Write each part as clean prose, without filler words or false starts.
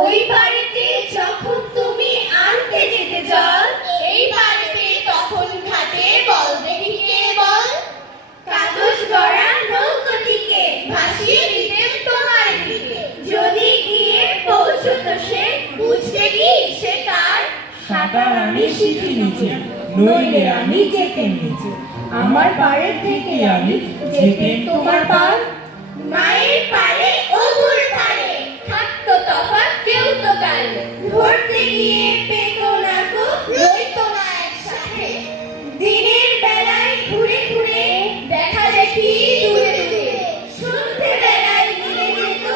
ওই বাড়িতে যখন তুমি আনতে যেতে জল, এই বাড়িতে তখন ঘাটে বল দেখি কে বল। কাগজ গড়া নৌকোটিকে ভাসিয়ে দিতেন তোমার দিকে, যদি গিয়ে পৌঁছতো সে, বুঝতে কি সে কার। সাঁতার আমি শিখি নিচে, নইলে আমি যেতেন নিচে, আমার পাড়ের থেকে আমি যেতেন তোমার পার। মায়ের পারে অবুর পারে থাকতো তফাৎ কেউ তো কাল, ধরতে গিয়ে পেতো না গো রইতো না একসাথে। দিনের বেলায় ঘুরে ঘুরে দেখা দেখি দূরে দূরে, সন্ধ্যে বেলায় মিলে যেত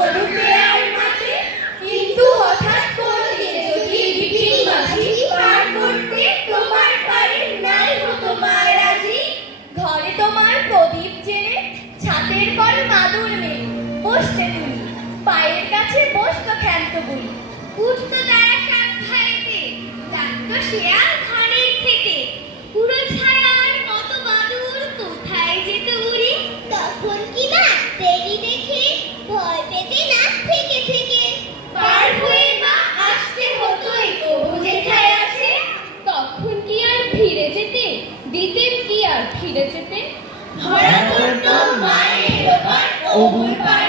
অরূপে আর মাঠে। কিন্তু হঠাৎ কোনদিন যদি বিপিন মাঝি পার করতে তোমার পারে নাই হতো মা রাজি। ঘরে তোমার প্রদীপ জেলে ছাদের পর মাদুর মেলে বসতে তুমি, পায়ের কাছে বসতো ক্ষান্ত বলি। উঠতো তারা সাত ভাইতে, ডাকতো শেয়াল ঘরের থেকে, পুরো ছায়ার কত বাদুর কোথায় যেত উড়ি। তখন কি না দেরি দেখে ভয় পেতে না থেকে থেকে, পার হয়ে মা আসতে হতোই তবু যেথায় আছে। তখন কি আর ফিরে যেতে দিতেন কি আর ফিরে যেতে, ধরা পড়তো মায়ের ওপর অবুর পার